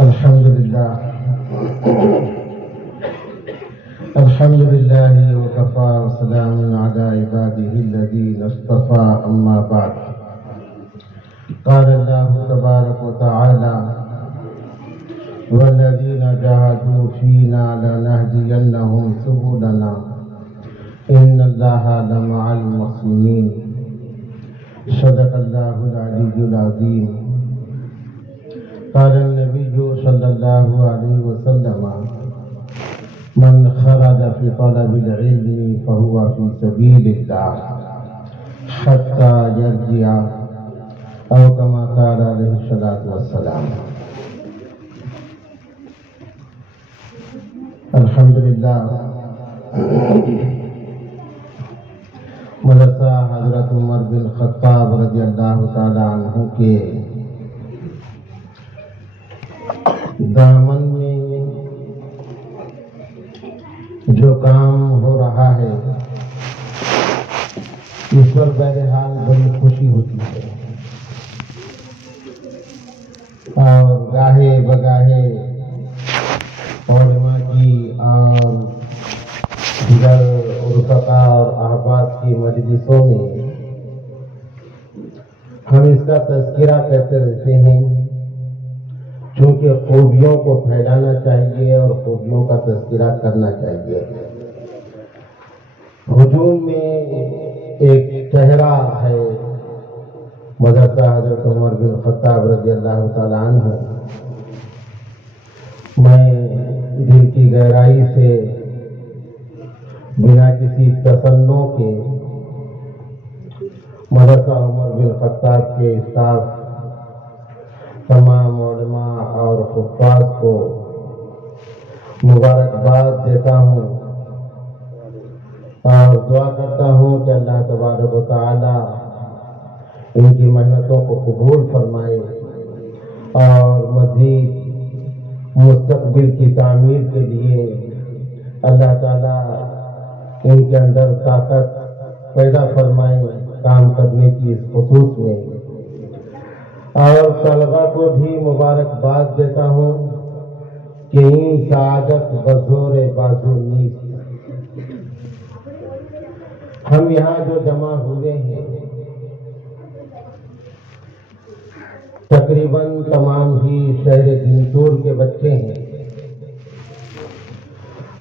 الحمد لله الحمد لله وكفى وسلام على عباده الذين اصطفى أما بعد قال الله تبارك وتعالى والذين جاهدوا فينا لنهدينهم سبلنا إن الله لمع المحسنين صدق الله العلي العظيم قال النبي صلى الله عليه وسلم من خرج في طلب العلم فهو في سبيل الله حتى يرجع أو كما قال عليه الصلاة والسلام. الحمدللہ مدرسہ حضرت عمر بن خطاب رضی اللہ تعالی عنہ کے دامن میں جو کام ہو رہا ہے اس پر بہرحال بڑی خوشی ہوتی ہے اور گاہے بگاہے علماء کی اور دیگر رفقا اور احباب کی مجلسوں میں ہم اس کا تذکرہ کرتے رہتے ہیں چونکہ خوبیوں کو پھیلانا چاہیے اور خوبیوں کا تذکرہ کرنا چاہیے. ہجوم میں ایک چہرہ ہے مدرسہ حضرت عمر بن خطاب رضی اللہ تعالی عنہ. میں دل کی گہرائی سے بنا کسی تصنع کے مدرسہ عمر بن خطاب کے اسٹاف تمام علماء اور حفاظ کو مبارکباد دیتا ہوں اور دعا کرتا ہوں کہ اللہ تبارک و تعالی ان کی محنتوں کو قبول فرمائے اور مزید مستقبل کی تعمیر کے لیے اللہ تعالی ان کے اندر طاقت پیدا فرمائے کام کرنے کی اس خصوص میں. اور طلبا کو بھی مبارکباد دیتا ہوں کہ ان سعادت بزور بازو نیست. ہم یہاں جو جمع ہوئے ہیں تقریباً تمام ہی شہر جنتور کے بچے ہیں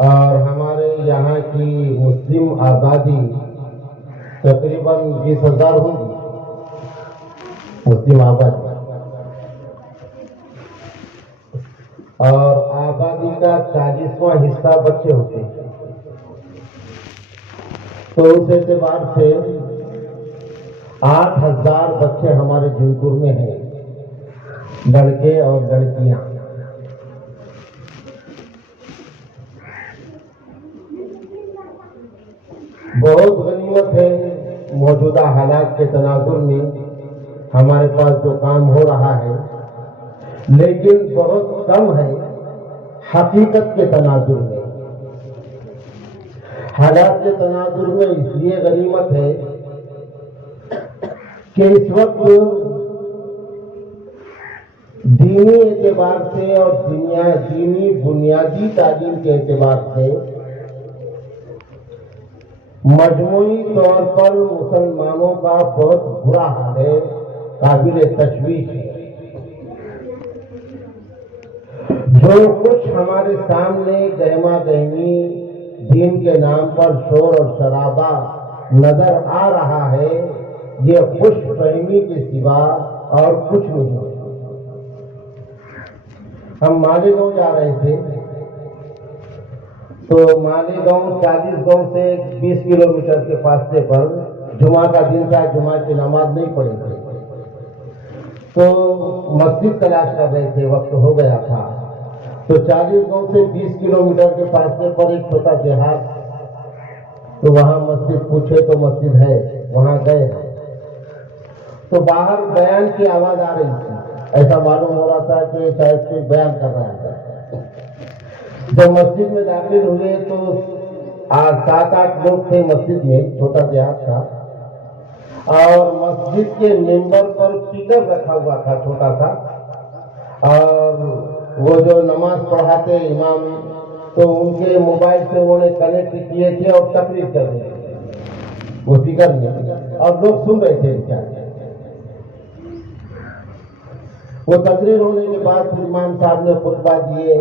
اور ہمارے یہاں کی مسلم آبادی تقریباً 20,000 ہوگی مسلم آبادی، اور آبادی کا 40واں حصہ بچے ہوتے ہیں. تو اس اعتبار سے 8,000 بچے ہمارے جنتور میں ہیں، لڑکے اور لڑکیاں. بہت غنیمت ہے موجودہ حالات کے تناظر میں ہمارے پاس جو کام ہو رہا ہے، لیکن بہت کم ہے حقیقت کے تناظر میں. حالات کے تناظر میں اس لیے غنیمت ہے کہ اس وقت دینی اعتبار سے اور دینی بنیادی تعلیم کے اعتبار سے مجموعی طور پر مسلمانوں کا بہت برا حال ہے، قابل تشویش ہے. جو کچھ ہمارے سامنے گہما گہمی دین کے نام پر شور اور شرابہ نظر آ رہا ہے، یہ خوش فہمی کے سوا اور کچھ نہیں ہے. ہم مالیگاؤں جا رہے تھے تو مالیگاؤں 40 گاؤں سے 20 کلومیٹر کے فاصلے پر جمعہ کا دن تھا، جمعہ کی نماز نہیں پڑھی تھی تو مسجد تلاش کر رہے تھے، وقت ہو گیا تھا. تو 40 گاؤں سے 20 کلومیٹر کے فاصلے پر ایک چھوٹا دیہات، تو وہاں مسجد پوچھے تو مسجد ہے، وہاں گئے. تو باہر بیان کی آواز آ رہی تھی، ایسا معلوم ہو رہا تھا کہ شاید کوئی بیان کر رہا ہے. جب مسجد میں داخل ہوئے تو 7-8 لوگ تھے مسجد میں، چھوٹا دیہات تھا، اور مسجد کے ممبر پر اسپیکر رکھا ہوا تھا چھوٹا سا، اور وہ جو نماز پڑھاتے امام تو ان کے موبائل سے انہوں نے کنیکٹ کیے تھے اور تقریر کر رہے تھے، وہ فکر نہیں اور لوگ سن رہے تھے بیچارے۔ وہ تقریر ہونے کے بعد امام صاحب نے خطبہ دیے،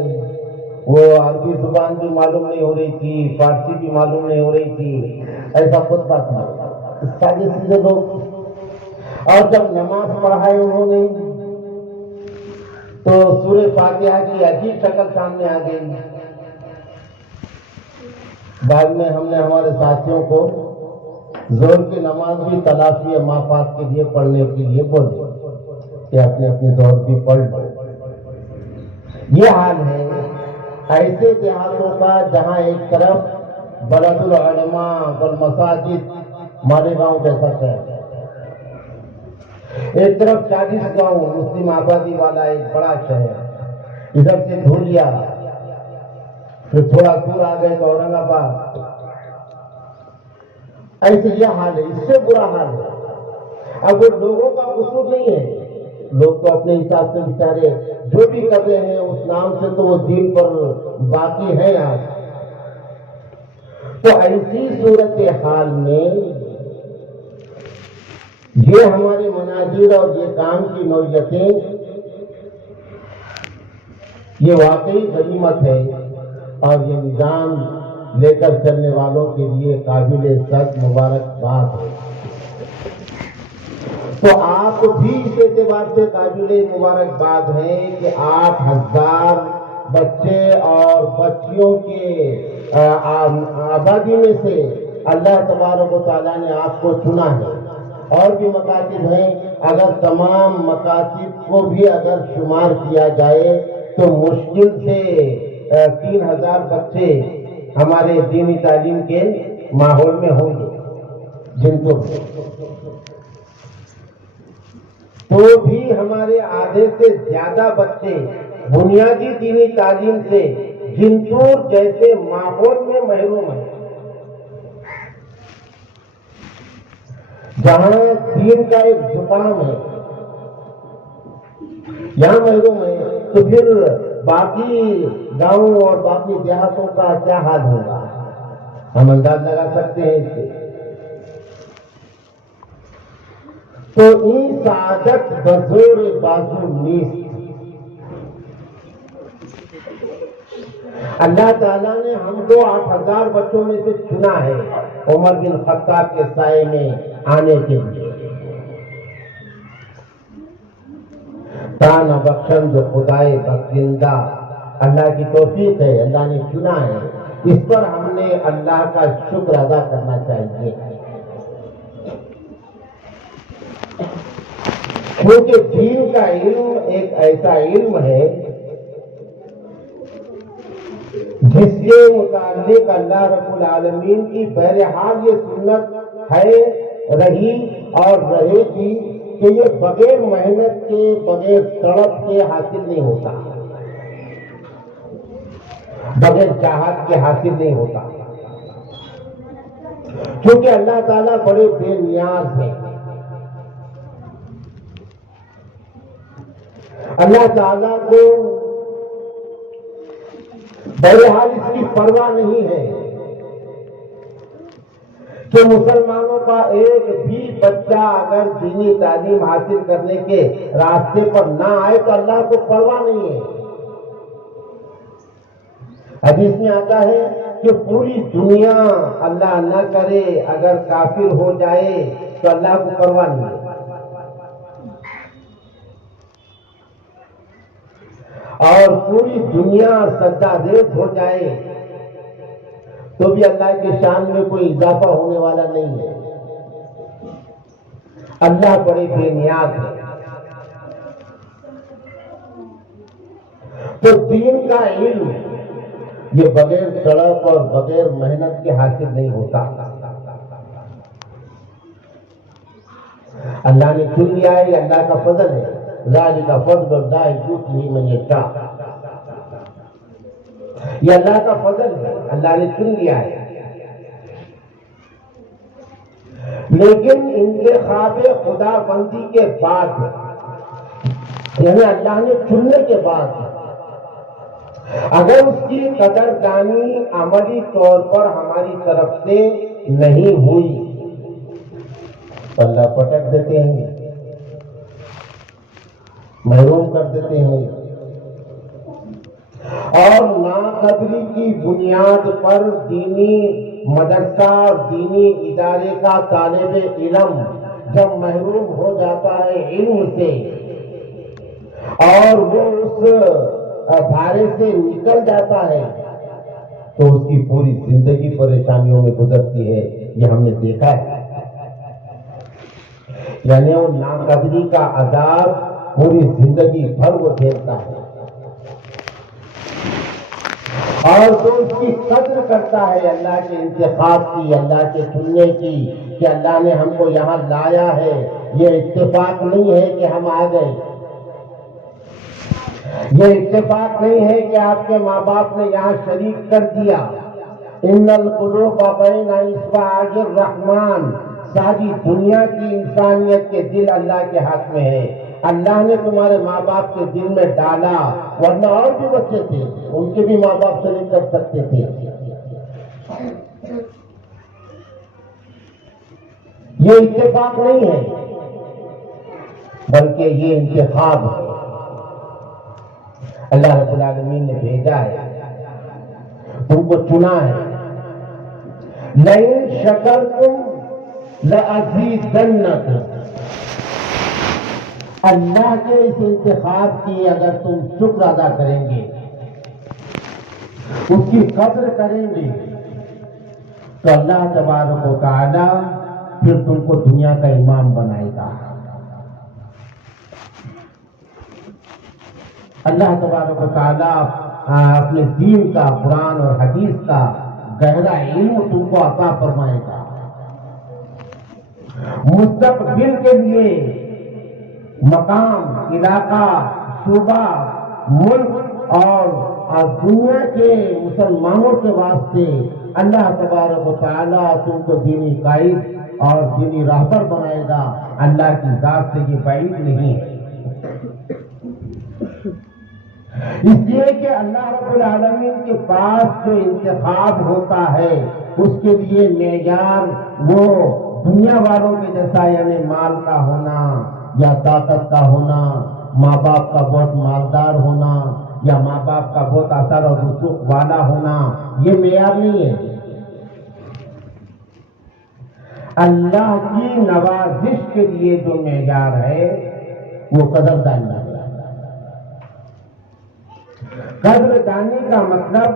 وہ عربی زبان بھی معلوم نہیں ہو رہی تھی، فارسی بھی معلوم نہیں ہو رہی تھی، ایسا خطبہ تھا سادے سیدھے لوگ۔ اور جب نماز پڑھائی انہوں نے تو سورہ فاتحہ کی عجیب شکل سامنے آ گئی۔ بعد میں ہم نے ہمارے ساتھیوں کو زور کی نماز بھی تلافی ماں باپ کے لیے پڑھنے کے لیے بولے کہ اپنے اپنے زور کی پڑھ لو۔ یہ حال ہے ایسے دیہاتوں کا جہاں ایک طرف بلد العلماء والمساجد مالیگاؤں جیسا شہر، ایک طرف 40 گاؤں مسلم آبادی والا ایک بڑا شہر، ادھر سے دھولیا، پھر تھوڑا دور آ گئے تو اورنگ آباد، ایسے یہ حال ہے، اس سے برا حال ہے۔ اب وہ لوگوں کا قصور نہیں ہے، لوگ تو اپنے حساب سے بیچارے جو بھی کر رہے ہیں اس نام سے تو وہ دین پر باقی ہے آج۔ تو ایسی صورت حال میں یہ ہمارے مناظر اور یہ کام کی نوعیتیں یہ واقعی غنیمت ہے، اور یہ نظام لے کر چلنے والوں کے لیے قابل صد مبارکباد ہے۔ تو آپ بھی اس اعتبار سے قابل مبارکباد ہیں کہ 8,000 بچے اور بچیوں کے آبادی میں سے اللہ تبارک و تعالیٰ نے آپ کو چنا ہے۔ اور بھی مکاتب ہیں، اگر تمام مکاتب کو بھی اگر شمار کیا جائے تو مشکل سے 3,000 بچے ہمارے دینی تعلیم کے ماحول میں ہوں گے، جن کو تو بھی ہمارے آدھے سے زیادہ بچے بنیادی دینی تعلیم سے جنتور جیسے ماحول میں محروم ہیں۔ جہاں دین کا ایک زکام ہے یہاں محروم ہے، تو پھر باقی گاؤں اور باقی دیہاتوں کا کیا حال ہوگا، ہم انداز لگا سکتے ہیں اس سے۔ تو این سعادت بزور بازو نیست، اللہ تعالیٰ نے ہم کو 8,000 بچوں میں سے چنا ہے عمر بن خطاب کے سائے میں آنے کے لیے۔ تانا بخشن جو خدائے بخشندہ، اللہ کی توفیق ہے، اللہ نے چنا ہے، اس پر ہم نے اللہ کا شکر ادا کرنا چاہیے، کیونکہ دین کا علم ایک ایسا علم ہے جس کے متعلق اللہ رب العالمین کی بہرحال یہ سنت ہے، رہی اور رہے گی کہ یہ بغیر محنت کے، بغیر تڑپ کے حاصل نہیں ہوتا، بغیر چاہت کے حاصل نہیں ہوتا، کیونکہ اللہ تعالیٰ بڑے بے نیاز ہیں۔ اللہ تعالیٰ کو بہرحال اس کی پرواہ نہیں ہے کہ مسلمانوں کا ایک بھی بچہ اگر دینی تعلیم حاصل کرنے کے راستے پر نہ آئے تو اللہ کو پرواہ نہیں ہے۔ حدیث میں آتا ہے کہ پوری دنیا اللہ نہ کرے اگر کافر ہو جائے تو اللہ کو پرواہ نہیں ہے، اور پوری دنیا سجدہ ریز ہو جائے تو بھی اللہ کی شان میں کوئی اضافہ ہونے والا نہیں ہے۔ اللہ بڑے بے نیاز ہے۔ تو دین کا علم یہ بغیر تڑپ اور بغیر محنت کے حاصل نہیں ہوتا، اللہ نے چن لیا ہے، یہ اللہ کا فضل ہے، ذالک فضل اللہ یؤتیہ من یشاء، یہ اللہ کا فضل ہے، اللہ نے چن لیا ہے۔ لیکن انتخاب خدا بندی کے بعد، یعنی اللہ نے چننے کے بعد اگر اس کی قدردانی عملی طور پر ہماری طرف سے نہیں ہوئی تو اللہ پٹک دیتے ہیں، محروم کر دیتے ہیں، اور ناقدری کی بنیاد پر دینی مدرسہ اور دینی ادارے کا طالب علم جب محروم ہو جاتا ہے علم سے اور وہ اس دھارے سے نکل جاتا ہے تو اس کی پوری زندگی پریشانیوں میں گزرتی ہے، یہ ہم نے دیکھا ہے۔ یعنی وہ ناقدری کا عذاب پوری زندگی بھر وہ جھیلتا ہے، اور جو اس کی قدر کرتا ہے اللہ کے انتخاب کی، اللہ کے چننے کی، کہ اللہ نے ہم کو یہاں لایا ہے، یہ اتفاق نہیں ہے کہ ہم آ گئے، یہ اتفاق نہیں ہے کہ آپ کے ماں باپ نے یہاں شریک کر دیا۔ ان القلوب بین اصبع الرحمن، ساری دنیا کی انسانیت کے دل اللہ کے ہاتھ میں ہے، اللہ نے تمہارے ماں باپ کے دل میں ڈالا، ورنہ اور بھی بچے تھے ان کے بھی ماں باپ شریک کر سکتے تھے۔ یہ اتفاق نہیں ہے بلکہ یہ انتخاب ہے، اللہ رب العالمین نے بھیجا ہے، تم کو چنا ہے۔ لئن شکرتم لأزیدنکم، اللہ کے اس انتخاب کی اگر تم شکر ادا کریں گے، اس کی قدر کریں گے، تو اللہ تبارک و تعالی پھر تم کو دنیا کا امام بنائے گا۔ اللہ تبارک و تعالی اپنے دین کا، قرآن اور حدیث کا گہرا علم تم کو عطا فرمائے گا۔ مستقبل کے لیے مقام، علاقہ، صوبہ، ملک اور دنیا کے مسلمانوں کے واسطے اللہ تبارک و تعالی تم کو دینی قائد اور دینی راہبر بنائے گا۔ اللہ کی ذات سے یہ بعید نہیں ہے، اس لیے کہ اللہ رب العالمین کے پاس جو انتخاب ہوتا ہے اس کے لیے معیار وہ دنیا والوں کے جیسا، یعنی مال کا ہونا یا طاقت کا ہونا، ماں باپ کا بہت مالدار ہونا یا ماں باپ کا بہت اثر اور رسوخ والا ہونا، یہ معیار نہیں ہے۔ اللہ کی نوازش کے لیے جو معیار ہے وہ قدردانی ہے۔ قدردانی کا مطلب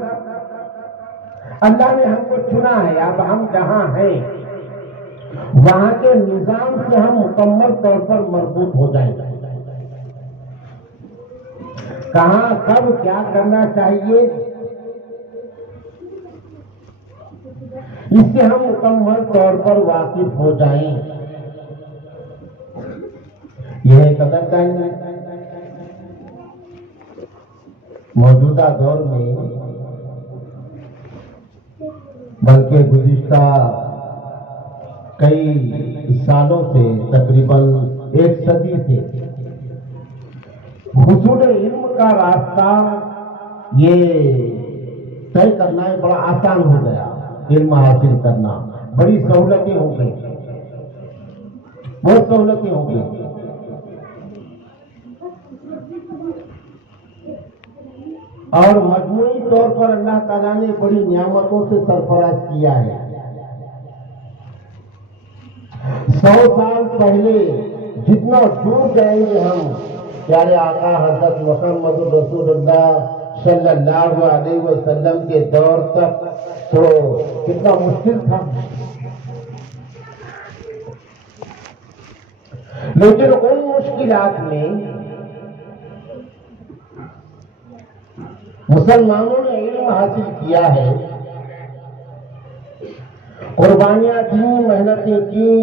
اللہ نے ہم کو چنا ہے، اب ہم جہاں ہیں وہاں کے نظام سے ہم مکمل طور پر مربوط ہو جائیں گے، کہاں کب کیا کرنا چاہیے اس سے ہم مکمل طور پر واقف ہو جائیں، یہ ہے قدردانی۔ موجودہ دور میں بلکہ گزشتہ کئی سالوں سے، تقریباً ایک صدی سے، حصول علم کا راستہ یہ طے کرنا بڑا آسان ہو گیا، علم حاصل کرنا، بڑی سہولتیں ہو گئی، بہت سہولتیں ہو گئی، اور مجموعی طور پر اللہ تعالیٰ نے بڑی نعمتوں سے سرفراز کیا ہے۔ 100 سال پہلے جتنا دور جائیں گے ہم پیارے آقا حضرت محمد رسول اللہ صلی اللہ علیہ وسلم کے دور تک، تو کتنا مشکل تھا، لیکن ان مشکلات میں مسلمانوں نے علم حاصل کیا ہے، قربانیاں دی، محنتیں کی،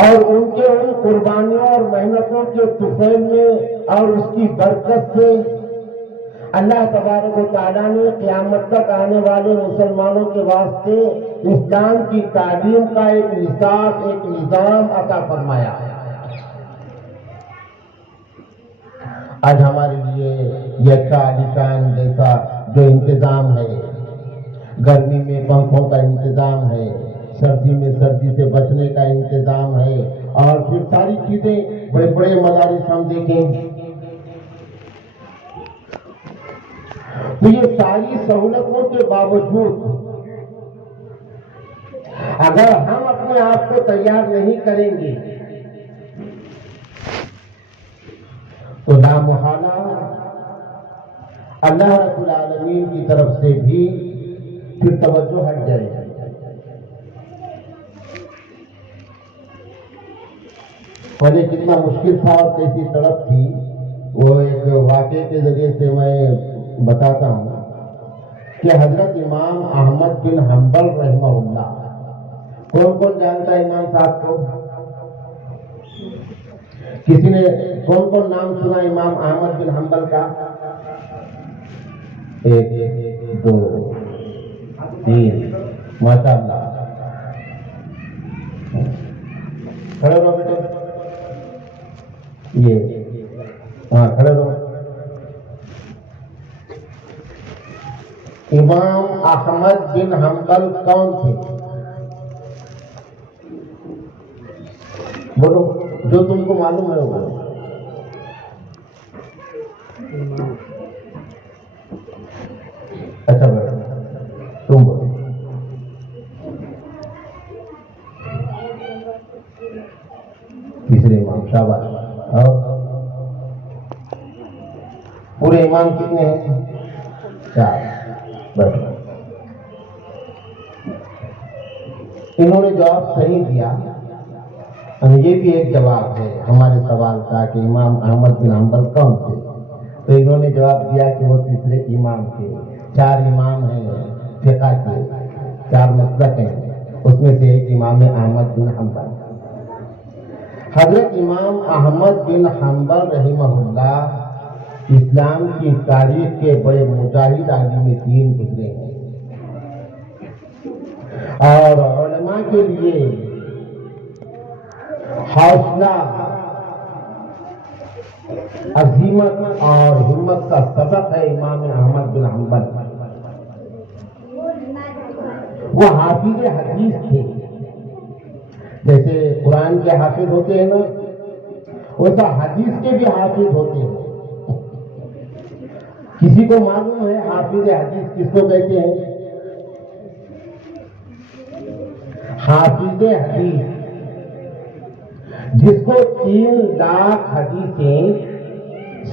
اور ان کے ان قربانیوں اور محنتوں کے طفیل میں اور اس کی برکت سے اللہ تبارک و تعالیٰ نے قیامت تک آنے والے مسلمانوں کے واسطے اسلام کی تعلیم کا ایک نصاب، ایک نظام عطا فرمایا ہے۔ آج ہمارے لیے یہ اچھا عالیشان جیسا جو انتظام ہے، گرمی میں پنکھوں کا انتظام ہے، سردی میں سردی سے بچنے کا انتظام ہے، اور پھر ساری چیزیں بڑے بڑے مدارس ہم دیکھیں تو یہ ساری سہولتوں کے باوجود اگر ہم اپنے آپ کو تیار نہیں کریں گے تو لامحالہ اللہ رب العالمین کی طرف سے بھی پھر توجہ ہٹ جائے گی۔ پہلے کتنا مشکل تھا اور کیسی تڑپ تھی، وہ ایک واقعے کے ذریعے سے میں بتاتا ہوں کہ حضرت امام احمد بن حنبل رحمہ اللہ، کون کون جانتا ہے امام صاحب کو؟ کسی نے کون کون نام سنا امام احمد بن حنبل کا؟ ایک دو تین، ماشاء اللہ، کھڑے رہو بیٹے، یہ ہاں کھڑے رہو۔ امام احمد بن حنبل کون تھے؟ بولو جو تم کو معلوم ہے وہ۔ اچھا بیٹا تم بولو۔ تیسرے امام، شاباش۔ اور پورے امام کتنے ہیں؟ 4۔ بس انہوں نے جواب صحیح دیا۔ یہ بھی ایک جواب ہے ہمارے سوال کا کہ امام احمد بن حنبل کون تھے، تو انہوں نے جواب دیا کہ وہ تیسرے امام تھے۔ 4 امام ہیں فقہ کے، 4 مسلک ہیں، اس میں سے ایک امام احمد بن حنبل۔ حضرت امام احمد بن حنبل رحمہ اللہ اسلام کی تاریخ کے بڑے مجاہد عالم دین گزرے ہیں، اور علماء کے لیے حوصلہ، عزیمت اور ہمت کا سبق ہے امام احمد بن حنبل۔ وہ حافظ حدیث تھے، جیسے قرآن کے حافظ ہوتے ہیں نا، ویسا حدیث کے بھی حافظ ہوتے ہیں۔ کسی کو معلوم ہے حافظ حدیث کس کو کہتے ہیں؟ حافظ حدیث جس کو 3 لاکھ حدیثیں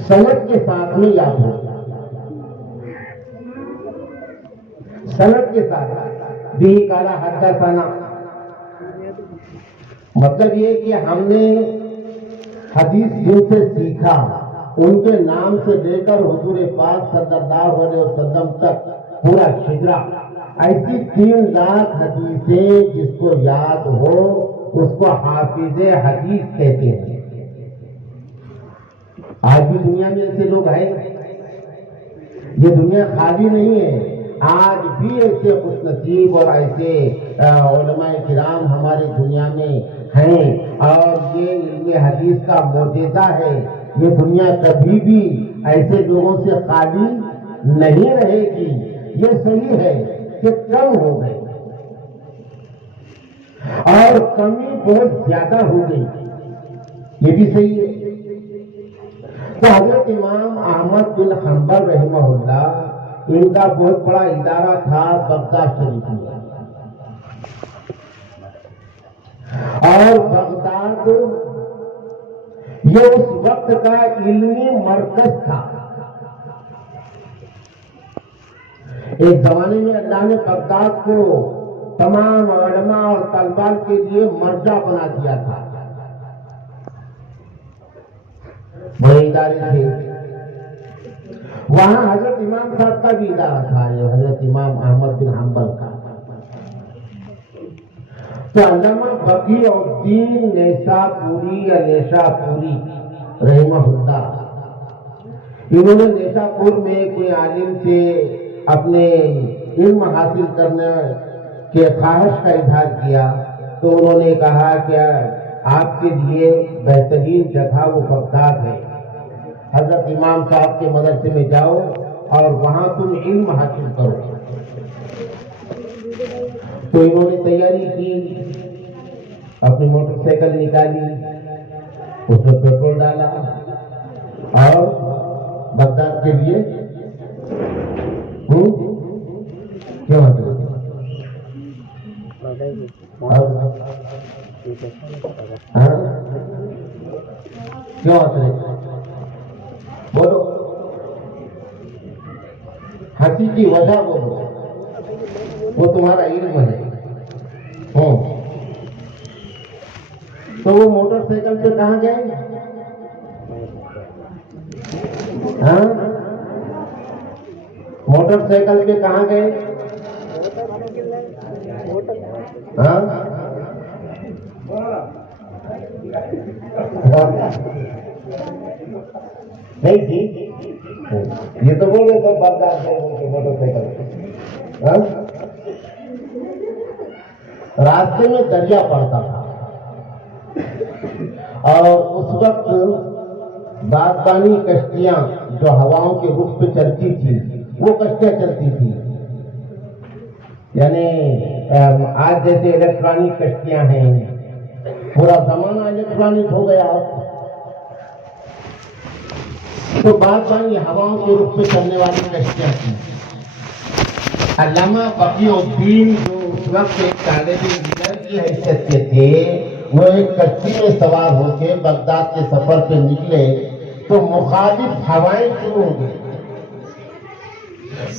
سند کے ساتھ میں یاد ہو، سند کے ساتھ بھی کالا حدثنا، مطلب یہ کہ ہم نے حدیث جن سے سیکھا ان کے نام سے لے کر حضور پاک صلی اللہ علیہ وسلم تک پورا شجرا، ایسی 3 لاکھ حدیثیں جس کو یاد ہو اس کو حافظ حدیث کہتے ہیں۔ آج بھی دنیا میں ایسے لوگ ہیں، یہ دنیا خالی نہیں ہے، آج بھی ایسے خوش نصیب اور ایسے علماء کرام ہماری دنیا میں ہیں، اور یہ علم حدیث کا معجزہ ہے۔ یہ دنیا کبھی بھی ایسے لوگوں سے خالی نہیں رہے گی۔ یہ صحیح ہے کہ کم ہو گئے اور کمی بہت زیادہ ہو گئی، یہ بھی صحیح ہے۔ تو حضرت امام احمد بن حنبل رحمہ اللہ، ان کا بہت بڑا ادارہ تھا بغداد شریف میں، اور بغداد یہ اس وقت کا علمی مرکز تھا۔ ایک زمانے میں اللہ نے بغداد کو تمام علماء اور طلباء کے لیے مرجع بنا دیا تھا، بڑے ادارے تھے وہاں۔ حضرت امام صاحب کا بھی ادارہ تھا، یہ حضرت امام احمد بن حنبل کا۔ تو علامہ بقی الدین نیساپوری یا نیشاپوری رحمہ اللہ، انہوں نے نیشاپور میں کوئی عالم سے اپنے علم حاصل کرنے کے خواہش کا اظہار کیا، تو انہوں نے کہا کہ آپ کے لیے بہترین جگہ وہ بغداد ہے، حضرت امام صاحب کے مدرسے میں جاؤ اور وہاں تم علم حاصل کرو. تو انہوں نے تیاری کی، اپنی موٹر سائیکل نکالی، اس میں پیٹرول ڈالا اور بغداد کے لیے کیوں بولو، ہنسی کی وجہ بولو، وہ تمہارا علم ہے. تو وہ موٹر سائیکل پہ کہاں گئے؟ موٹر سائیکل پہ کہاں گئے؟ نہیں تھی، یہ تو بول رہے تھے بغداد گئے موٹر سائیکل پہ. راستے میں دریا پڑتا تھا اور اس وقت بادبانی کشتیاں جو ہواؤں کے رخ پہ چلتی تھی وہ کشتیاں چلتی تھی. یعنی آج جیسے الیکٹرانک کشتیاں ہیں، پورا زمانہ الیکٹرانک ہو گیا. تو بادبانی ہواؤں کے رخ پہ چلنے والی کشتیاں تھیں. علامہ بقی الدین جو اس وقت ایک طالب علم کی حیثیت کے تھے، وہ ایک کشتی میں سوار ہو کے بغداد کے سفر پہ نکلے تو مخالف ہوائیں شروع ہو گئی.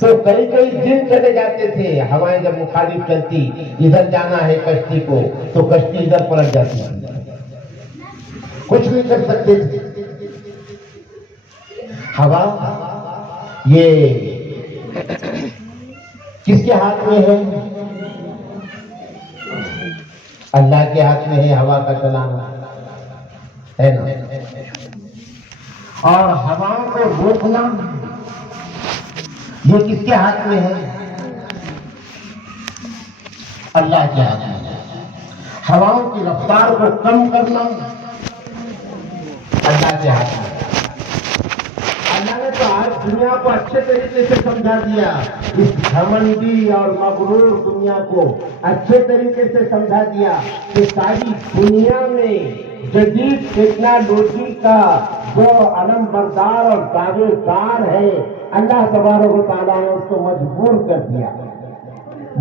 تو کئی دن چلے جاتے تھے. ہوائیں جب مخالف چلتی، ادھر جانا ہے کشتی کو تو کشتی ادھر پلٹ جاتی تھی، کچھ نہیں کر سکتے تھے. ہوا یہ کس کے ہاتھ میں ہے؟ اللہ کے ہاتھ میں ہے ہوا کا چلانا، ہے نا. اور ہوا کو روکنا یہ کس کے ہاتھ میں ہے؟ اللہ کے ہاتھ میں ہے. ہواؤں کی رفتار کو کم کرنا اللہ کے ہاتھ میں. اللہ نے تو آج دنیا کو اچھے طریقے سے سمجھا دیا. اس گھمنڈی اور مغرور دنیا کو اچھے طریقے سے سمجھا دیا کہ ساری دنیا میں جدید ٹیکنالوجی کا جو علم بردار اور دعوے دار ہے، اللہ تبارک و تعالیٰ نے اس کو مجبور کر دیا.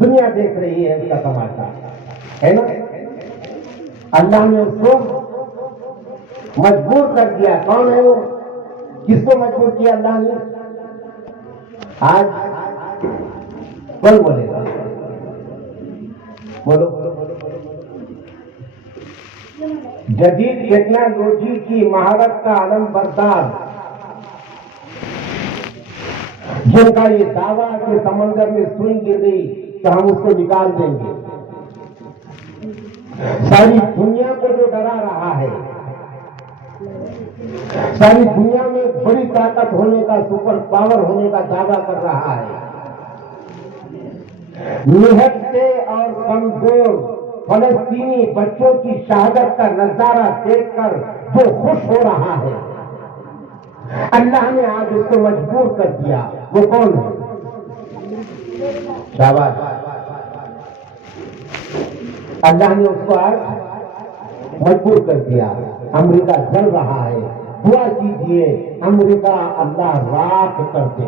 دنیا دیکھ رہی ہے اس کا تماشا، ہے نا. اللہ نے اس کو مجبور کر دیا. کون ہے وہ؟ کس کو مجبور کیا اللہ نے؟ آج کون بولے گا؟ بولو. جدید ٹیکنالوجی کی مہارت کا علم بردار جن کا یہ دعویٰ کہ سمندر میں سوئی گر گئی تو ہم اس کو نکال دیں گے. ساری دنیا کو جو ڈرا رہا ہے، ساری دنیا میں بڑی طاقت ہونے کا، سپر پاور ہونے کا دعویٰ کر رہا ہے، نہتے اور کمزور فلسطینی بچوں کی شہادت کا نظارہ دیکھ کر جو خوش ہو رہا ہے، اللہ نے آج اس کو مجبور کر دیا. وہ کون ہے؟ شاباش. اللہ نے اس کو آج مجبور کر دیا. امریکہ جل رہا ہے. دعا کیجیے امریکہ اللہ راکھ کر دے.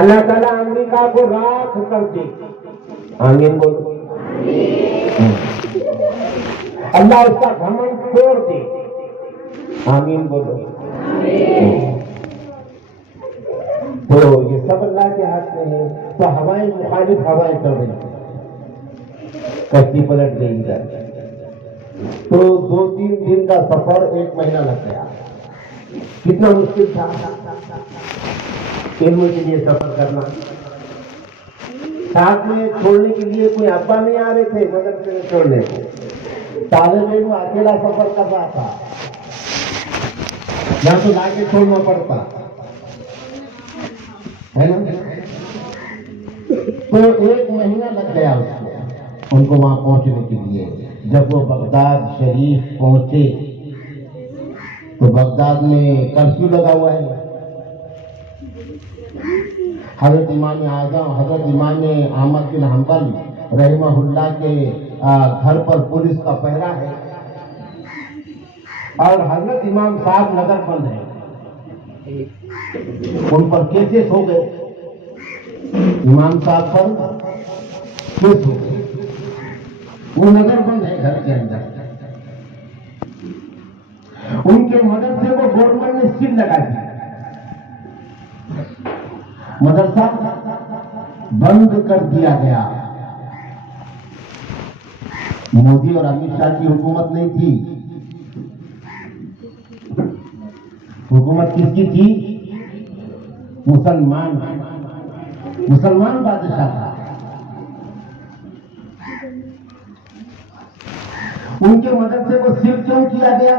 اللہ تعالیٰ امریکہ کو راکھ کر دے. آمین بولو. اللہ اس کا گھمنڈ چھوڑ دے. آمین بولو. تو یہ سب اللہ کے ہاتھ میں ہے. تو ہوائیں مخالف ہوائیں چل رہی ہیں، کشتی پلٹ گئی ادھر. تو 2-3 دن کا سفر 1 مہینہ لگ گیا. کتنا مشکل تھا علم کے لیے سفر کرنا. ساتھ میں چھوڑنے کے لیے کوئی ابا نہیں آ رہے تھے مدرسے میں چھوڑنے کو. طالب علم اکیلا سفر کر رہا تھا، یہاں تو لا کے چھوڑنا پڑتا ہے نا. تو 1 مہینہ لگ گیا اس کو، ان کو وہاں پہنچنے کے لیے. جب وہ بغداد شریف پہنچے تو بغداد میں کرفیو لگا ہوا ہے. حضرت امام اعظم حضرت امام احمد بن حنبل رحمہ اللہ کے گھر پر پولیس کا پہرا ہے اور حضرت امام صاحب نظر بند ہیں. ان پر کیسز ہو گئے, امام صاحب پر کیس ہو گئے, وہ نظر بند ہے گھر کے اندر. ان کے مدد سے وہ گورنمنٹ نے سیل لگا دی, مدرسہ بند کر دیا گیا. مودی اور امت شاہ کی حکومت نہیں تھی, حکومت کس کی تھی؟ مسلمان بادشاہ تھا. ان کے مدد سے وہ سیل کیوں کیا گیا؟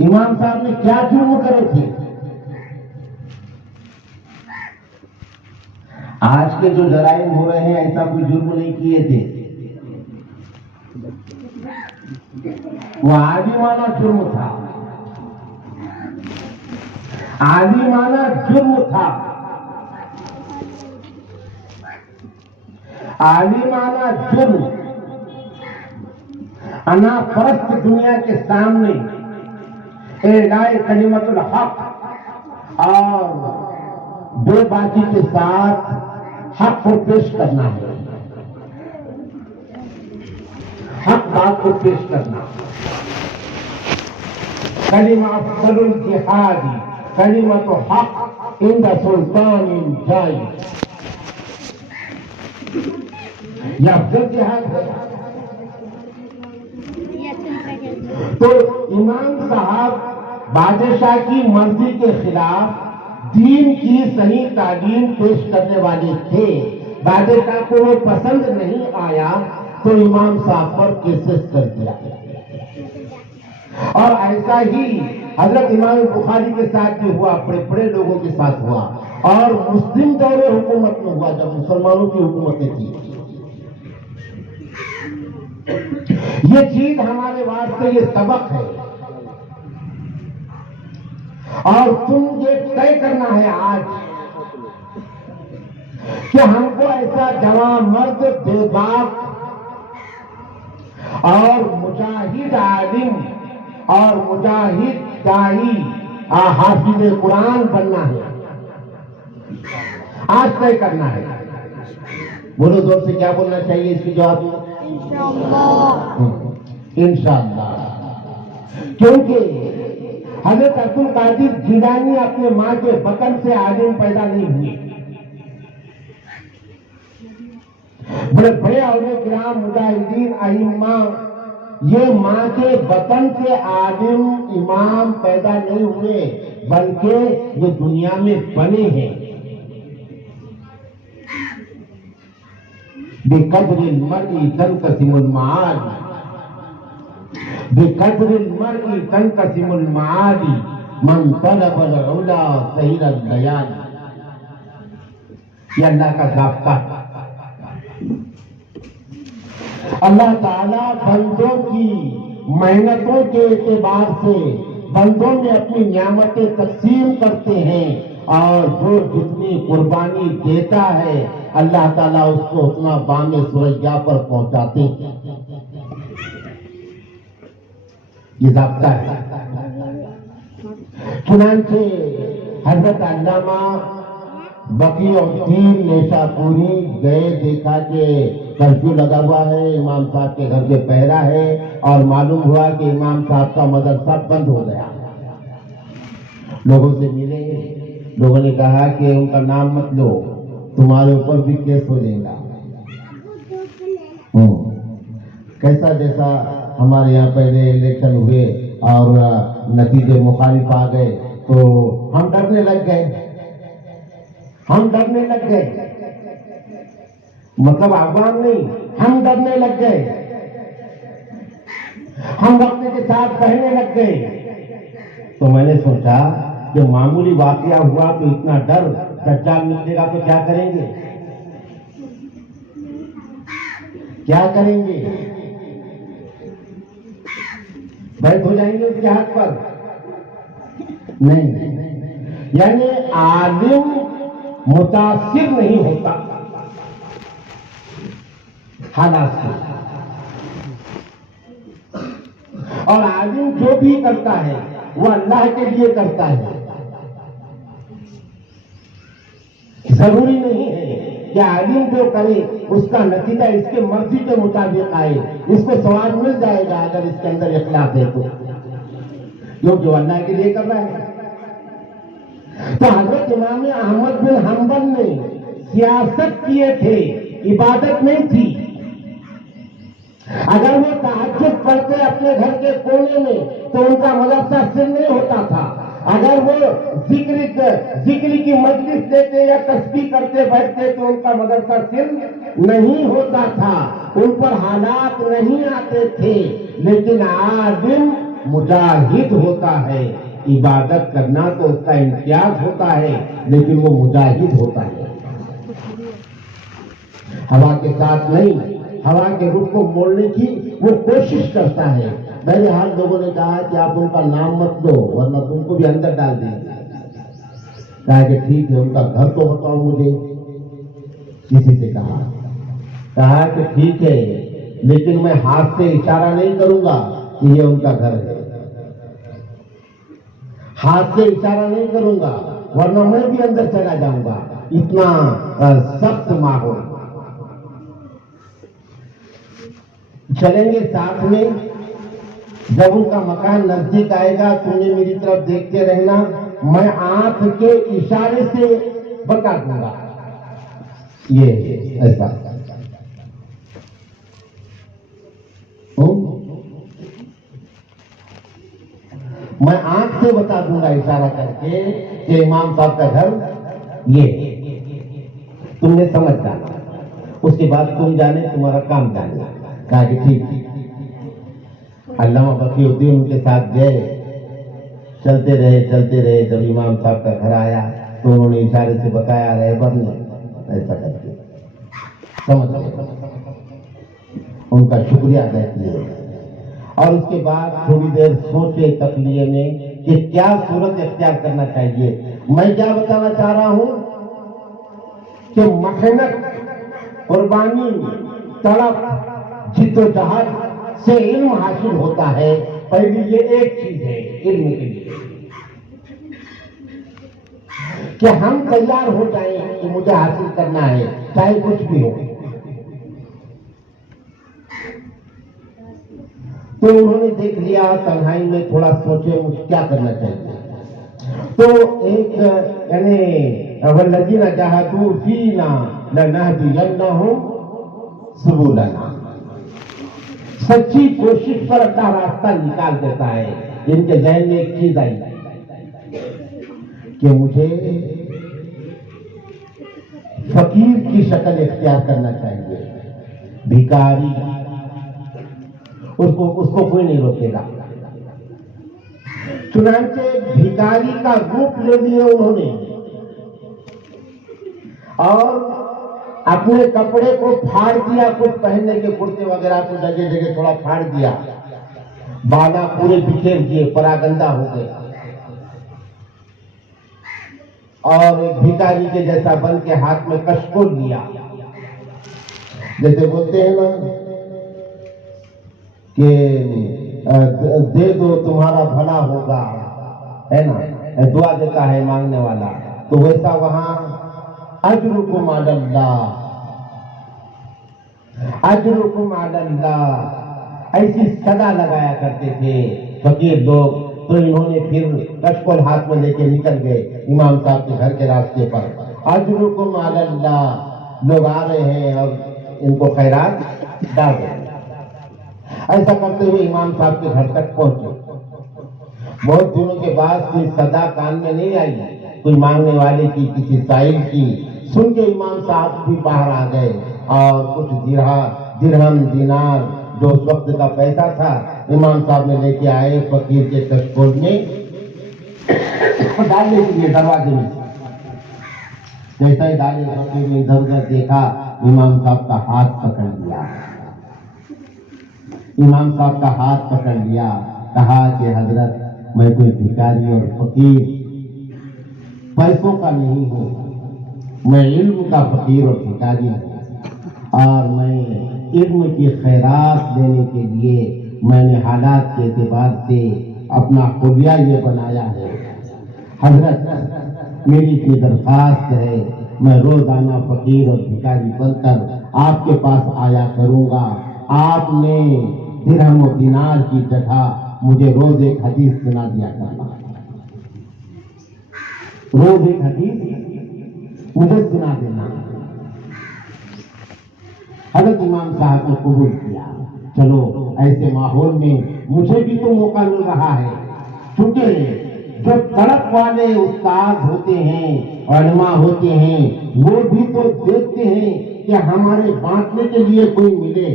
امام صاحب نے کیا جرم کرے تھے؟ آج کے جو جرائم ہو رہے ہیں ایسا کوئی جرم نہیں کیے تھے. وہ عالمانہ جرم تھا, عالمانہ جرم تھا, عالمانہ جرم. انا پرست دنیا کے سامنے اعلاء کلمت الحق اور بے باکی کے ساتھ حق کو پیش کرنا ہے, حق بات کو پیش کرنا. کلمہ افضل الجہاد کلمۃ حق عند سلطان جائز. یہ افضل جہاد ہے. تو امام صاحب بادشاہ کی مرضی کے خلاف دین کی صحیح تعلیم پیش کرنے والے تھے. بادشاہ کو وہ پسند نہیں آیا تو امام صاحب پر کیسز کر دیا. اور ایسا ہی حضرت امام بخاری کے ساتھ بھی ہوا, بڑے بڑے لوگوں کے ساتھ ہوا, اور مسلم دور حکومت میں ہوا جب مسلمانوں کی حکومتیں تھی. یہ چیز ہمارے واسطے یہ سبق ہے, اور تم یہ طے کرنا ہے آج کہ ہم کو ایسا جوان مرد بے باک اور مجاہد عالم اور مجاہد داعی حافظ قرآن بننا ہے. آج طے کرنا ہے. بولو زور سے, کیا بولنا چاہیے اس کی جواب میں؟ انشاءاللہ. کیونکہ حضرت عبد القادر جیلانی اپنے ماں کے بطن سے عالم پیدا نہیں ہوئے. بڑے بڑے اولیاء کرام مجاہدین ائمہ یہ ماں کے بطن سے عالم امام پیدا نہیں ہوئے, بلکہ یہ دنیا میں بنے ہیں. بقدر المرء تنقسم المعالی, بقدر المرء تنقسم المعالی, من طلب العلا سہر الليالي. یہ اللہ کا ضابطہ ہے. اللہ تعالیٰ بندوں کی محنتوں کے اعتبار سے بندوں میں اپنی نعمتیں تقسیم کرتے ہیں, اور جو جتنی قربانی دیتا ہے اللہ تعالیٰ اس کو اتنا بام ثریا پر پہنچاتے ہیں. یہ ضابطہ ہے. چنانچہ حضرت علامہ بقی الدین نیشاپوری گئے, دیکھا کہ کرفیو لگا ہوا ہے, امام صاحب کے گھر پہ پہرا ہے, اور معلوم ہوا کہ امام صاحب کا مدرسہ بند ہو گیا. لوگوں سے ملے, لوگوں نے کہا کہ ان کا نام مت لو, تمہارے اوپر بھی کیس ہو جائے گا. کیسا جیسا ہمارے یہاں پہلے الیکشن ہوئے اور نتیجے مخالف آ گئے تو ہم ڈرنے لگ گئے, ہم ڈرنے لگ گئے. مطلب عوام نہیں, ہم ڈرنے لگ گئے, ہم وقت کے ساتھ کہنے لگ گئے. تو میں نے سوچا کہ معمولی واقعہ ہوا تو اتنا ڈر, دجال نکلے گا تو کیا کریں گے, کیا کریں گے. بیٹھ ہو جائیں گے اس کے ہاتھ پر؟ نہیں. یعنی عالم متاثر نہیں ہوتا حالات سے، اور عالم جو بھی کرتا ہے وہ اللہ کے لیے کرتا ہے. ضروری نہیں ہے کہ عالم جو کرے اس کا نتیجہ اس کے مرضی کے مطابق آئے، اس کو ثواب مل جائے گا اگر اس کے اندر اخلاص ہے تو، جو اللہ کے لیے کر رہا ہے. تو حضرت امام احمد بن حنبل نے سیاست کیے تھے، عبادت نہیں تھی. اگر وہ تہجد پڑھتے اپنے گھر کے کونے میں تو ان کا مدرسہ سر نہیں ہوتا تھا. اگر وہ ذکر کی مجلس دیتے یا تسبیح کرتے بیٹھتے تو ان کا مدرسہ سر نہیں ہوتا تھا، ان پر حالات نہیں آتے تھے. لیکن عالم مجاہد ہوتا ہے، عبادت کرنا تو اس کا امتیاز ہوتا ہے لیکن وہ مجاہد ہوتا ہے. ہوا کے ساتھ نہیں، ہوا کے رخ کو موڑنے کی وہ کوشش کرتا ہے. بہرحال لوگوں نے کہا کہ آپ ان کا نام مت لو ورنہ تم کو بھی اندر ڈال دیں گے. کہا کہ ٹھیک ہے، ان کا گھر تو بتاؤ مجھے. کسی سے کہا کہ ٹھیک ہے لیکن میں ہاتھ سے اشارہ نہیں کروں گا کہ یہ ان کا گھر ہے. ہاتھ سے اشارہ نہیں کروں گا ورنہ میں بھی اندر چلا جاؤں گا. اتنا سخت ماحول. چلیں گے ساتھ میں. جب ان کا مکان نزدیک آئے گا تم نے میری طرف دیکھتے رہنا، میں آنکھ کے اشارے سے بتا دوں گا. یہ ایسا میں آنکھ سے بتا دوں گا اشارہ کر کے کہ امام صاحب کا گھر یہ. تم نے سمجھ جانا، اس کے بعد تم جانے تمہارا کام جانے. کہا کہ ٹھیک. علامہ بقی الدین ان کے ساتھ گئے، چلتے رہے. جب امام صاحب کا گھر آیا تو انہوں نے اشارے سے بتایا رہبر نے ایسا کر کے سمجھ گئے. ان کا شکریہ ادا کیا اور اس کے بعد تھوڑی دیر سوچے تقلیے میں کہ کیا صورت اختیار کرنا چاہیے. میں کیا بتانا چاہ رہا ہوں کہ محنت، قربانی، تڑپ، جد و جہاد سے علم حاصل ہوتا ہے. پہلی یہ ایک چیز ہے علم کے لیے کہ ہم تیار ہو جائیں کہ مجھے حاصل کرنا ہے چاہے کچھ بھی ہو. تو انہوں نے دیکھ لیا تنہائی میں، تھوڑا سوچے مجھے کیا کرنا چاہیے. تو ایک یعنی والذین جاہدوا فینا لنہدینہم سبلنا، سچی کوشش پر اللہ راستہ نکال دیتا ہے. ان کے ذہن میں ایک چیز آئی کہ مجھے فقیر کی شکل اختیار کرنا چاہیے. بھکاری، اس کو کوئی نہیں روکے گا. چنانچہ بھکاری کا روپ لے لیا انہوں نے اور اپنے کپڑے کو پھاڑ دیا. کچھ پہننے کے کرتے وغیرہ کو جگہ جگہ تھوڑا پھاڑ دیا. بالا پورے بکھیر دیے، پراگندہ ہو گئے اور بھکاری کے جیسا بن کے ہاتھ میں کشکول لیا. جیسے بولتے ہیں نا کہ دے دو تمہارا بھلا ہوگا، ہے نا، دعا دیتا ہے مانگنے والا. تو ویسا وہاں اجرکم علی اللہ، اجرکم علی اللہ ایسی صدا لگایا کرتے تھے فقیر لوگ. تو انہوں نے پھر کشکول ہاتھ میں لے کے نکل گئے امام صاحب کے گھر کے راستے پر. اجرکم علی اللہ، لوگ آ رہے ہیں اور ان کو خیرات ڈال رہے ہیں. ایسا کرتے ہوئے امام صاحب کے گھر تک پہنچے. بہت دنوں کے بعد کوئی صدا کان میں نہیں آئی، کوئی مانگنے والے کی، کسی سائل کی. سن کے امام صاحب بھی باہر آ گئے اور کچھ درہم دینار جو اس وقت کا پیسہ تھا امام صاحب نے لے کے آئے فقیر کے کشکول میں ڈالنے کے لیے دروازے میں. جیسا ہی ڈالے فقیر نے ادھر ادھر دیکھا، امام صاحب کا ہاتھ پکڑ لیا. امام صاحب کا ہاتھ پکڑ لیا کہا کہ حضرت میں کوئی بھکاری اور فقیر پیسوں کا نہیں ہوں، میں علم کا فقیر اور بھکاری ہوں، اور میں علم کی خیرات دینے کے لیے میں نے حالات کے اعتبار سے اپنا خلیہ یہ بنایا ہے۔ حضرت میری اتنی درخواست ہے، میں روزانہ فقیر اور بھکاری بن کر آپ کے پاس آیا کروں گا، آپ نے درہم و دینار کی جگہ مجھے روز ایک حدیث سنا دیا کرنا، روز ایک حدیث مجھے سنا دینا۔ حضرت امام صاحب نے قبول کیا، چلو ایسے ماحول میں مجھے بھی تو موقع مل رہا ہے، کیونکہ جو تڑپ والے استاد ہوتے ہیں، علماء ہوتے ہیں، وہ بھی تو دیکھتے ہیں کہ ہمارے بانٹنے کے لیے کوئی ملے،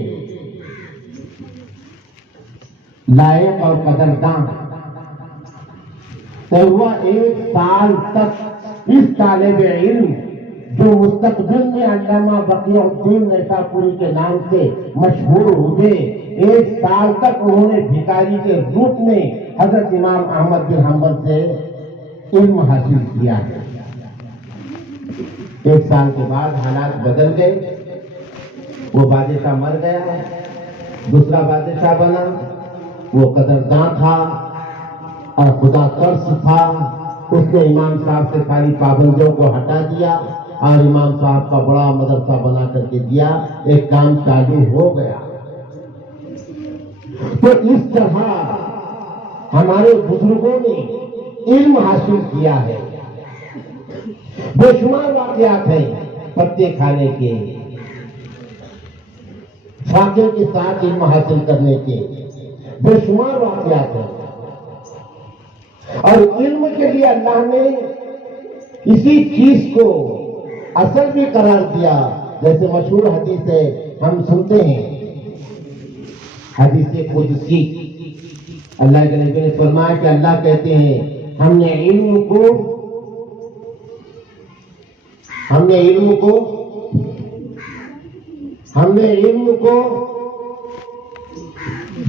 لائق اور قدردان۔ تو وہ ایک سال تک اس طالب علم جو مستقبل میں علامہ بقی الدین نیشاپوری کے نام سے مشہور ہوئے، ایک سال تک انہوں نے بھکاری کے روپ میں حضرت امام احمد بن حنبل سے علم حاصل کیا ہے۔ ایک سال کے بعد حالات بدل گئے، وہ بادشاہ مر گیا، دوسرا بادشاہ بنا، وہ قدردان تھا اور خدا ترس تھا، اس نے امام صاحب سے ساری پابندیوں کو ہٹا دیا اور امام صاحب کا بڑا مدرسہ بنا کر کے دیا، ایک کام چالو ہو گیا۔ تو اس طرح ہمارے بزرگوں نے علم حاصل کیا ہے، بے شمار واقعات ہیں پتے کھانے کے، فاقے کے ساتھ علم حاصل کرنے کے، بے شمار واقعات ہیں، اور علم کے لیے اللہ نے اسی چیز کو اصل بھی قرار دیا، جیسے مشہور حدیث ہے ہم سنتے ہیں، حدیث قدسی، اللہ کے نبی نے فرمایا کہ اللہ کہتے ہیں ہم نے علم کو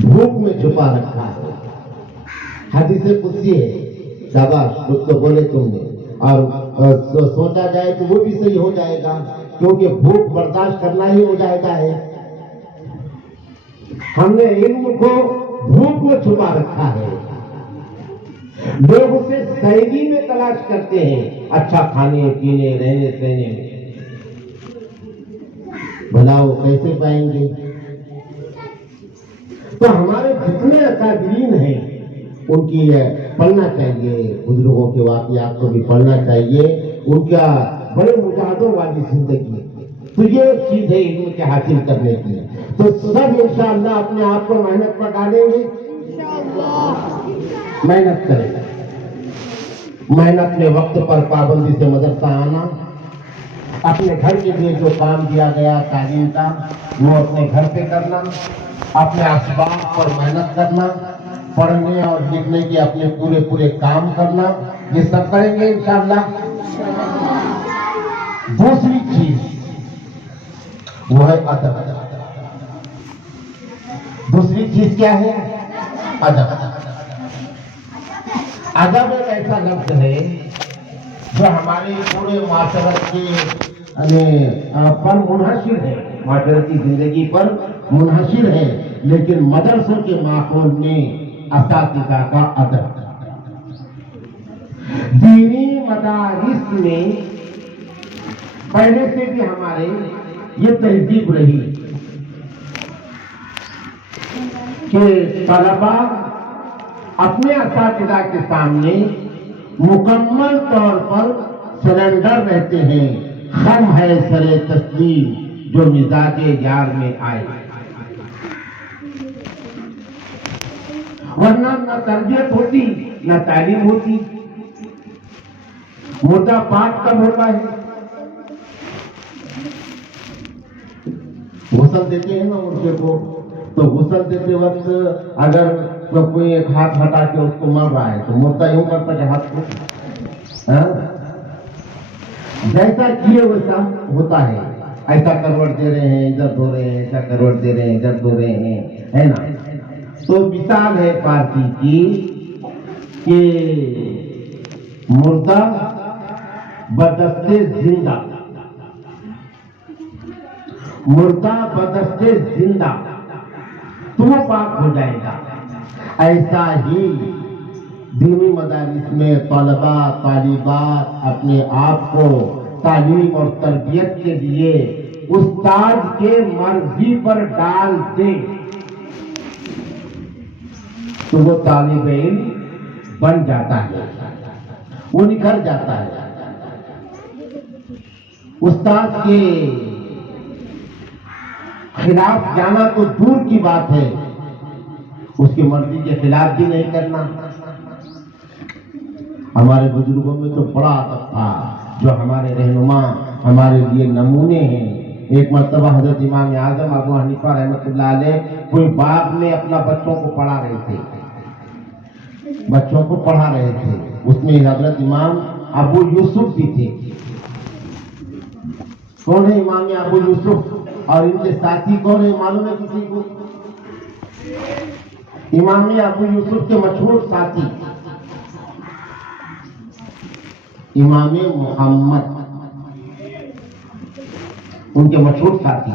بھوک میں چھپا رکھا ہے۔ حدیث قدسی ہے، شاباش، کچھ تو بولے تم نے، اور سوچا جائے تو وہ بھی صحیح ہو جائے گا، کیونکہ بھوک برداشت کرنا ہی مجاہدہ ہے۔ ہم نے علم کو بھوک میں چھپا رکھا ہے، لوگ اسے سیری میں تلاش کرتے ہیں، اچھا کھانے پینے رہنے سہنے میں، بھلا وہ کیسے پائیں گے؟ تو ہمارے جتنے اکابرین ہیں ان کی پڑھنا چاہیے، بزرگوں کے واقعات کو بھی پڑھنا چاہیے، ان کا بڑے مجاہدوں والی زندگی، تو یہ ایک چیز ہے علم کے حاصل کرنے کی۔ تو سب انشاءاللہ اپنے آپ کو محنت پر ڈالیں گے، محنت کریں، محنت میں وقت پر پابندی سے مدرسہ آنا، اپنے گھر کے لیے جو کام دیا گیا تعلیم کا وہ اپنے گھر پہ کرنا، اپنے اسباب پر محنت کرنا، پڑھنے اور لکھنے کے اپنے پورے کام کرنا، یہ سب کریں گے انشاءاللہ۔ دوسری چیز وہ ہے ادب۔ دوسری چیز کیا ہے؟ ادب۔ ادب ایک ایسا لفظ ہے جو ہماری پورے معاشرت کے پر منحصر ہے، معاشرتی زندگی پر منحصر ہے، لیکن مدرسوں کے ماحول میں اساتذہ کا ادب، دینی مدارس میں پہلے سے بھی ہمارے یہ تہذیب رہی کہ طلبا اپنے اساتذہ کے سامنے مکمل طور پر سرنڈر رہتے ہیں، خم ہے سرے تسلیم جو مزاج یار میں آئے، ورنہ نہ تربیت ہوتی نہ تعلیم ہوتی۔ مردہ پاک کب ہوتا ہے؟ غسل دیتے ہیں نا مردے کو، تو غسل دیتے وقت اگر کوئی ایک ہاتھ ہٹا کے اس کو مر رہا ہے تو مردہ یوں کرتا کہ ہاتھ کو جیسا کیے ویسا ہوتا ہے، ایسا کروٹ دے رہے ہیں ادھر دھو رہے ہیں، ایسا کروٹ دے رہے ہیں ادھر دھو رہے ہیں، ہے نا؟ تو مثال ہے فارسی کی کہ مردہ بدست زندہ، مردہ بدست زندہ تو وہ پاک ہو جائے گا۔ ایسا ہی دینی مدارس میں طلباء طالبات اپنے آپ کو تعلیم اور تربیت کے لیے استاد کے مرضی پر ڈال دیں تو وہ طالب علم بن جاتا ہے، وہ نکھر جاتا ہے۔ استاد کے خلاف جانا تو دور کی بات ہے، اس کی مرضی کے خلاف بھی نہیں کرنا۔ ہمارے بزرگوں میں تو بڑا ادب تھا، جو ہمارے رہنما ہمارے لیے نمونے ہیں۔ ایک مرتبہ حضرت امام اعظم ابو حنیفہ رحمۃ اللہ علیہ کوئی باغ میں اپنا بچوں کو پڑھا رہے تھے، اس میں حضرت امام ابو یوسف بھی تھے۔ کون ہے امام ابو یوسف اور ان کے ساتھی کون ہے معلوم ہے کسی کو؟ امام ابو یوسف کے مشہور ساتھی امام محمد، ان کے مشہور ساتھی۔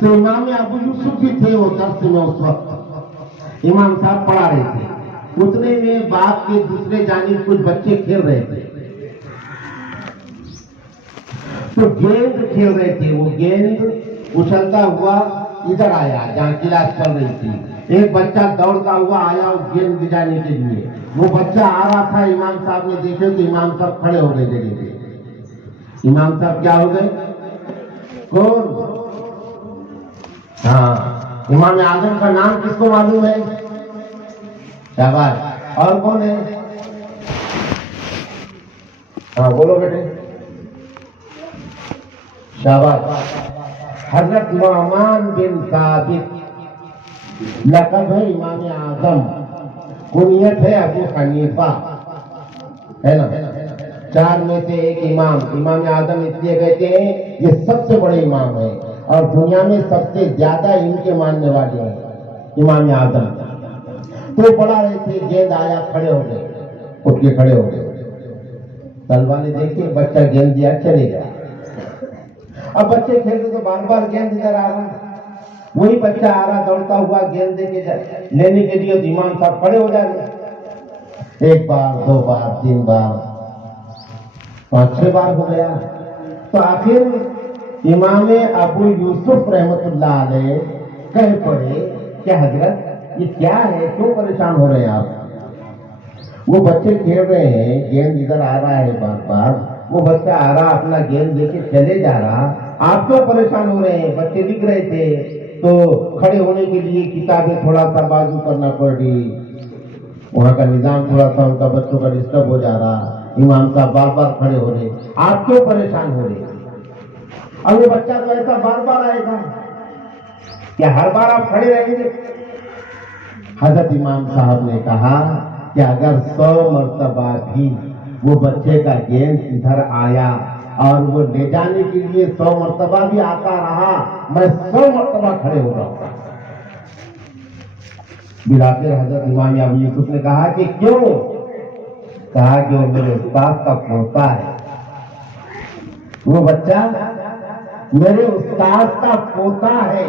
تو امام ابو یوسف بھی تھے وہ درس میں، اس وقت امام صاحب پڑھا رہے تھے، اتنے میں باغ کے دوسرے جانب کچھ بچے کھیل رہے تھے، تو گیند کھیل رہے تھے، وہ گیند اچھلتا ہوا ادھر آیا جہاں کلاس چل رہی تھی۔ ایک بچہ دوڑتا ہوا آیا اس گیند گرانے کے لیے، وہ بچہ آ رہا تھا، امام صاحب نے دیکھے تو امام صاحب کھڑے ہو گئے جگہ پہ۔ امام صاحب کیا ہو گئے؟ کون؟ ہاں، امام اعظم کا نام کس کو معلوم ہے؟ شاباش۔ اور کون ہے؟ ہاں بولو بیٹے، شاباش۔ حضرت نعمان بن ثابت لقب ہے امام اعظم، کنیت ہے ابو حنیفہ، ہے نا؟ چار میں سے ایک امام، امام اعظم اس لیے کہتے ہیں یہ سب سے بڑے امام ہیں اور دنیا میں سب سے زیادہ ان کے ماننے والے ہیں، امام اعظم۔ تو پڑھا رہے تھے، گیند آیا، کھڑے ہو گئے، اٹھ کے کھڑے ہو گئے۔ طلبا نے دیکھے بچہ گیند دیا چلے گیا۔ اب بچے کھیلتے تو بار بار گیند ادھر آ رہا، وہی بچہ آ رہا دوڑتا ہوا گیند دے کے لینے کے لیے، امام صاحب کھڑے ہو جائے، ایک بار، دو بار، تین بار، 5-6 بار ہو گیا۔ تو آخر امام ابو یوسف رحمت اللہ علیہ کہہ پڑے کہ حضرت یہ کیا ہے، کیوں پریشان ہو رہے ہیں آپ؟ وہ بچے کھیل رہے ہیں، گیند ادھر آ رہا ہے بار بار، وہ بچہ آ رہا اپنا گیند لے کے چلے جا رہا، آپ کیوں پریشان ہو رہے ہیں؟ بچے لکھ رہے تھے تو کھڑے ہونے کے لیے کتابیں تھوڑا سا بازو کرنا پڑ رہی، وہاں کا نظام تھوڑا سا ان کا بچوں کا ڈسٹرب ہو جا رہا، امام صاحب بار بار کھڑے ہو رہے، آپ کیوں پریشان ہو رہے؟ اب یہ بچہ تو ایسا بار بار آئے گا کیا ہر بار آپ کھڑے رہیں گے؟ حضرت امام صاحب نے کہا کہ اگر 100 مرتبہ بھی وہ بچے کا گیند ادھر آیا اور وہ لے جانے کے لیے 100 مرتبہ بھی آتا رہا، میں 100 مرتبہ کھڑے ہو جاؤں گا۔ بلاخر حضرت امام ابو یوسف نے کہا کہ کیوں؟ کہا کہ وہ میرے استاد کا پوتا ہے، وہ بچہ میرے استاد کا پوتا ہے۔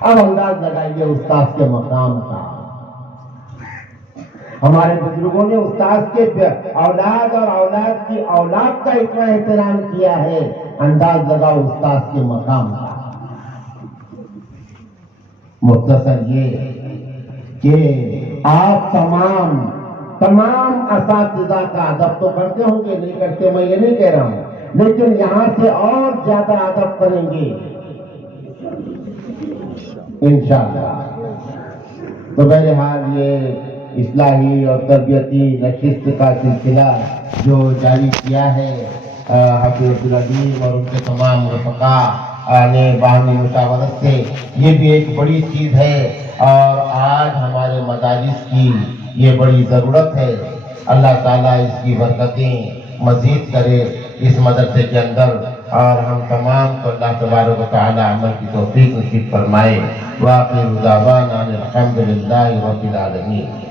اب انداز لگائیے استاد کے مقام کا۔ ہمارے بزرگوں نے استاد کے اولاد اور اولاد کی اولاد کا اتنا احترام کیا ہے، انداز لگاؤ استاد کے مقام کا۔ مختصر یہ کہ آپ تمام اساتذہ کا ادب تو کرتے ہوں گے، نہیں کرتے میں یہ نہیں کہہ رہا ہوں، لیکن یہاں سے اور زیادہ ادب کریں گے انشاءاللہ۔ تو بہرحال یہ اصلاحی اور تربیتی نشست کا سلسلہ جو جاری کیا ہے حافظ عبدالعظیم اور ان کے تمام رفقاء نے باہمی مشاورت سے، یہ بھی ایک بڑی چیز ہے اور آج ہمارے مدارس کی یہ بڑی ضرورت ہے۔ اللہ تعالیٰ اس کی برکتیں مزید کرے، اس مدرسے کے اندر اور ہم تمام کو اللہ تبارک و تعالی عمل کی توفیق نصیب فرمائے. وآخر دعوانا ان الحمد للہ رب العالمین.